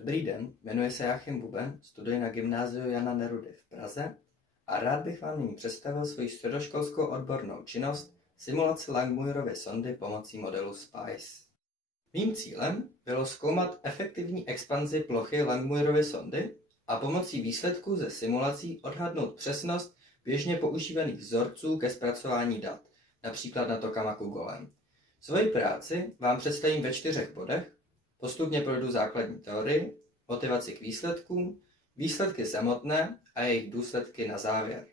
Dobrý den, jmenuji se Jáchym Buben, studuji na gymnáziu Jana Nerudy v Praze a rád bych vám nyní představil svoji středoškolskou odbornou činnost simulace Langmuirovy sondy pomocí modelu SPICE. Mým cílem bylo zkoumat efektivní expanzi plochy Langmuirovy sondy a pomocí výsledků ze simulací odhadnout přesnost běžně používaných vzorců ke zpracování dat, například na Tokamaku Golem. Svoji práci vám představím ve 4 bodech. Postupně projdu základní teorii, motivaci k výsledkům, výsledky samotné a jejich důsledky na závěr.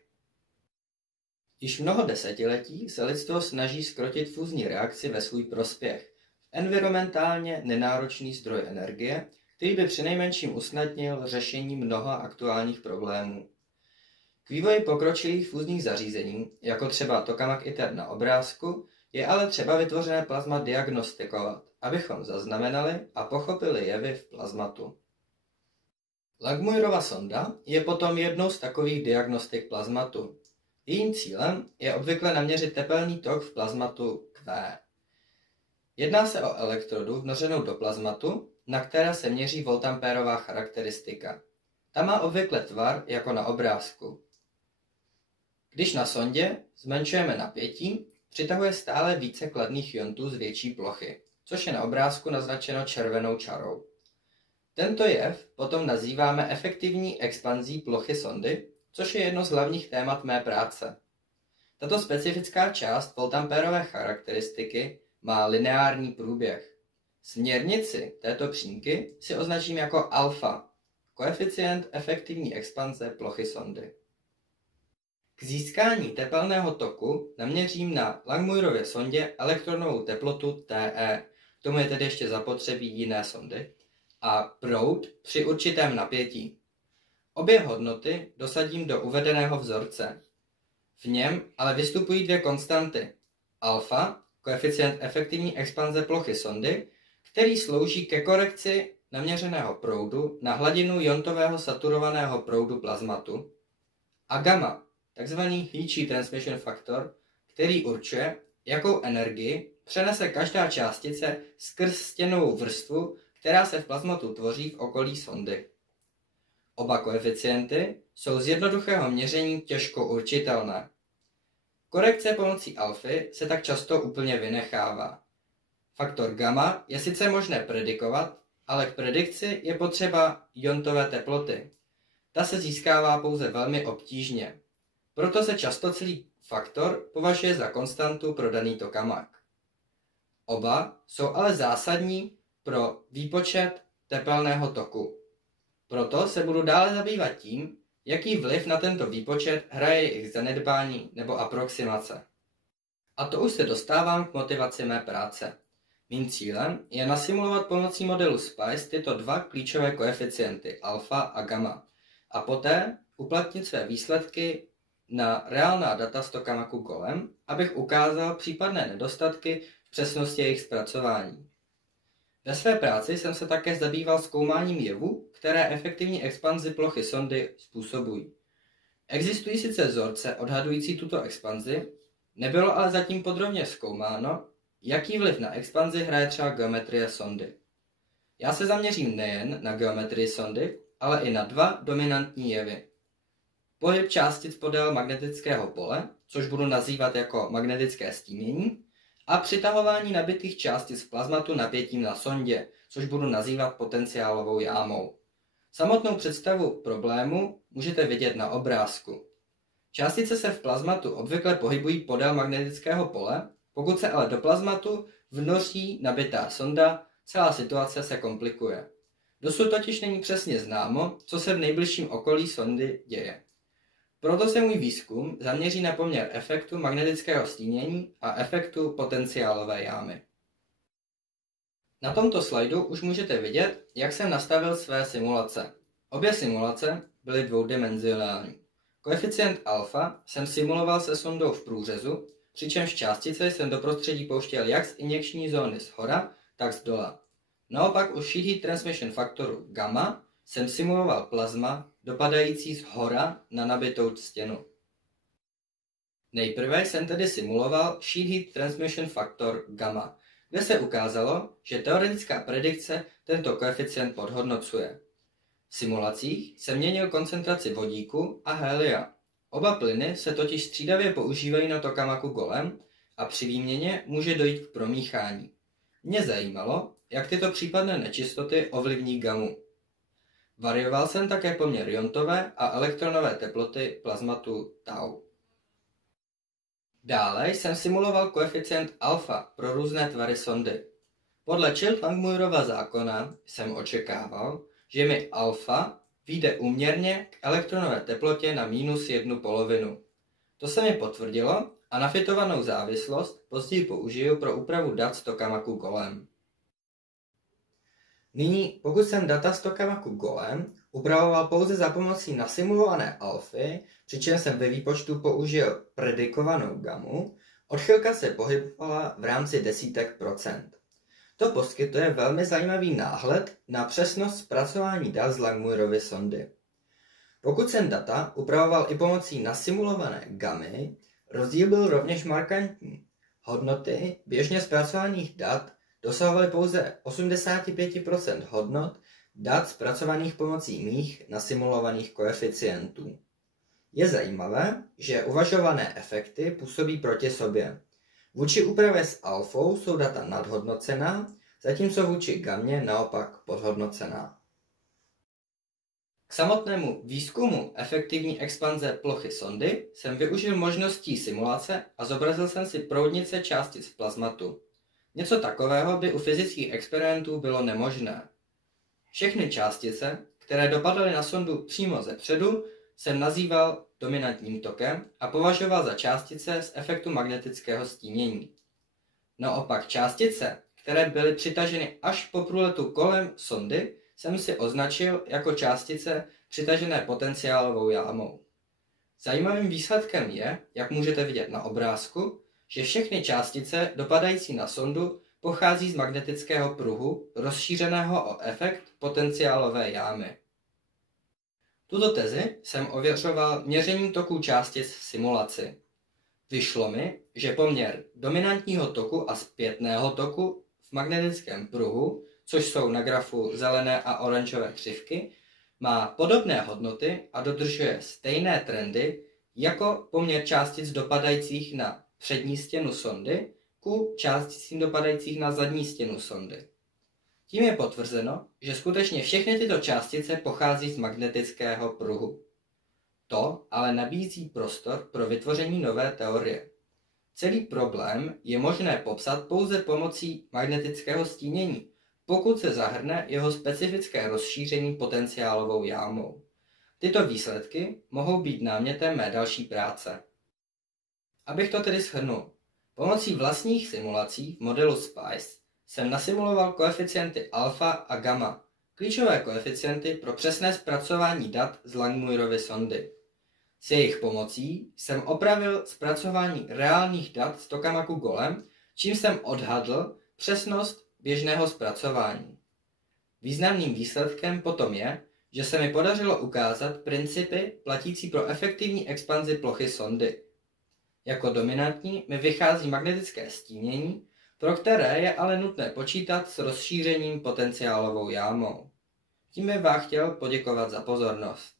Již mnoho desetiletí se lidstvo snaží zkrotit fúzní reakci ve svůj prospěch, environmentálně nenáročný zdroj energie, který by přinejmenším usnadnil řešení mnoha aktuálních problémů. K vývoji pokročilých fúzních zařízení, jako třeba Tokamak ITER na obrázku, je ale třeba vytvořené plazma diagnostikovat, abychom zaznamenali a pochopili jevy v plazmatu. Langmuirova sonda je potom jednou z takových diagnostik plazmatu. Jejím cílem je obvykle naměřit tepelný tok v plazmatu Q. Jedná se o elektrodu vnořenou do plazmatu, na které se měří voltampérová charakteristika. Ta má obvykle tvar jako na obrázku. Když na sondě zmenšujeme napětí, přitahuje stále více kladných iontů z větší plochy, což je na obrázku naznačeno červenou čarou. Tento jev potom nazýváme efektivní expanzí plochy sondy, což je jedno z hlavních témat mé práce. Tato specifická část voltampérové charakteristiky má lineární průběh. Směrnici této přímky si označím jako alfa, koeficient efektivní expanze plochy sondy. K získání tepelného toku naměřím na Langmuirově sondě elektronovou teplotu TE, k tomu je tedy ještě zapotřebí jiné sondy, a proud při určitém napětí. Obě hodnoty dosadím do uvedeného vzorce. V něm ale vystupují 2 konstanty. Alfa, koeficient efektivní expanze plochy sondy, který slouží ke korekci naměřeného proudu na hladinu iontového saturovaného proudu plazmatu, a gamma, takzvaný Heat Transmission Factor, který určuje, jakou energii přenese každá částice skrz stěnovou vrstvu, která se v plazmatu tvoří v okolí sondy. Oba koeficienty jsou z jednoduchého měření těžko určitelné. Korekce pomocí alfy se tak často úplně vynechává. Faktor gamma je sice možné predikovat, ale k predikci je potřeba iontové teploty. Ta se získává pouze velmi obtížně. Proto se často celý faktor považuje za konstantu pro daný tokamak. Oba jsou ale zásadní pro výpočet tepelného toku. Proto se budu dále zabývat tím, jaký vliv na tento výpočet hraje jejich zanedbání nebo aproximace. A to už se dostávám k motivaci mé práce. Mým cílem je nasimulovat pomocí modelu SPICE tyto 2 klíčové koeficienty alfa a gamma a poté uplatnit své výsledky na reálná data z Tokamaku Golem, abych ukázal případné nedostatky v přesnosti jejich zpracování. Ve své práci jsem se také zabýval zkoumáním jevů, které efektivní expanzi plochy sondy způsobují. Existují sice vzorce odhadující tuto expanzi, nebylo ale zatím podrobně zkoumáno, jaký vliv na expanzi hraje třeba geometrie sondy. Já se zaměřím nejen na geometrii sondy, ale i na 2 dominantní jevy. Pohyb částic podél magnetického pole, což budu nazývat jako magnetické stínění, a přitahování nabitých částic v plazmatu napětím na sondě, což budu nazývat potenciálovou jámou. Samotnou představu problému můžete vidět na obrázku. Částice se v plazmatu obvykle pohybují podél magnetického pole, pokud se ale do plazmatu vnoří nabitá sonda, celá situace se komplikuje. Dosud totiž není přesně známo, co se v nejbližším okolí sondy děje. Proto se můj výzkum zaměří na poměr efektu magnetického stínění a efektu potenciálové jámy. Na tomto slajdu už můžete vidět, jak jsem nastavil své simulace. Obě simulace byly dvoudimenzionální. Koeficient alfa jsem simuloval se sondou v průřezu, přičemž částice jsem do prostředí pouštěl jak z injekční zóny shora, tak zdola. Naopak u Heat Transmission Factoru gamma jsem simuloval plazma dopadající shora na nabitou stěnu. Nejprve jsem tedy simuloval Heat Transmission Factor gamma, kde se ukázalo, že teoretická predikce tento koeficient podhodnocuje. V simulacích se měnil koncentraci vodíku a helia. Oba plyny se totiž střídavě používají na tokamaku Golem a při výměně může dojít k promíchání. Mě zajímalo, jak tyto případné nečistoty ovlivní gamu. Varioval jsem také poměr iontové a elektronové teploty plazmatu tau. Dále jsem simuloval koeficient alfa pro různé tvary sondy. Podle Childs-Langmuirova zákona jsem očekával, že mi alfa vyjde úměrně k elektronové teplotě na -1/2. To se mi potvrdilo a nafitovanou závislost později použiju pro úpravu dat z tokamaku Golem. Nyní, pokud jsem data z tokamaku Golem upravoval pouze za pomocí nasimulované alfy, přičemž jsem ve výpočtu použil predikovanou gamu, odchylka se pohybovala v rámci desítek procent. To poskytuje velmi zajímavý náhled na přesnost zpracování dat z Langmuirovy sondy. Pokud jsem data upravoval i pomocí nasimulované gamy, rozdíl byl rovněž markantní. Hodnoty běžně zpracovaných dat dosahovaly pouze 85% hodnot dat zpracovaných pomocí mých nasimulovaných koeficientů. Je zajímavé, že uvažované efekty působí proti sobě. Vůči úpravě s alfou jsou data nadhodnocená, zatímco vůči gamě naopak podhodnocená. K samotnému výzkumu efektivní expanze plochy sondy jsem využil možností simulace a zobrazil jsem si proudnice částic v plazmatu. Něco takového by u fyzických experimentů bylo nemožné. Všechny částice, které dopadaly na sondu přímo zepředu, jsem nazýval dominantním tokem a považoval za částice z efektu magnetického stínění. Naopak částice, které byly přitaženy až po průletu kolem sondy, jsem si označil jako částice přitažené potenciálovou jámou. Zajímavým výsledkem je, jak můžete vidět na obrázku, že všechny částice dopadající na sondu pochází z magnetického pruhu rozšířeného o efekt potenciálové jámy. Tuto tezi jsem ověřoval měřením toků částic v simulaci. Vyšlo mi, že poměr dominantního toku a zpětného toku v magnetickém pruhu, což jsou na grafu zelené a oranžové křivky, má podobné hodnoty a dodržuje stejné trendy jako poměr částic dopadajících na přední stěnu sondy ku částicím dopadajících na zadní stěnu sondy. Tím je potvrzeno, že skutečně všechny tyto částice pochází z magnetického pruhu. To ale nabízí prostor pro vytvoření nové teorie. Celý problém je možné popsat pouze pomocí magnetického stínění, pokud se zahrne jeho specifické rozšíření potenciálovou jámou. Tyto výsledky mohou být námětem mé další práce. Abych to tedy shrnul, pomocí vlastních simulací v modelu SPICE jsem nasimuloval koeficienty alfa a gamma, klíčové koeficienty pro přesné zpracování dat z Langmuirovy sondy. S jejich pomocí jsem opravil zpracování reálných dat z tokamaku Golem, čím jsem odhadl přesnost běžného zpracování. Významným výsledkem potom je, že se mi podařilo ukázat principy platící pro efektivní expanzi plochy sondy. Jako dominantní mi vychází magnetické stínění, pro které je ale nutné počítat s rozšířením potenciálovou jámou. Tím bych vám chtěl poděkovat za pozornost.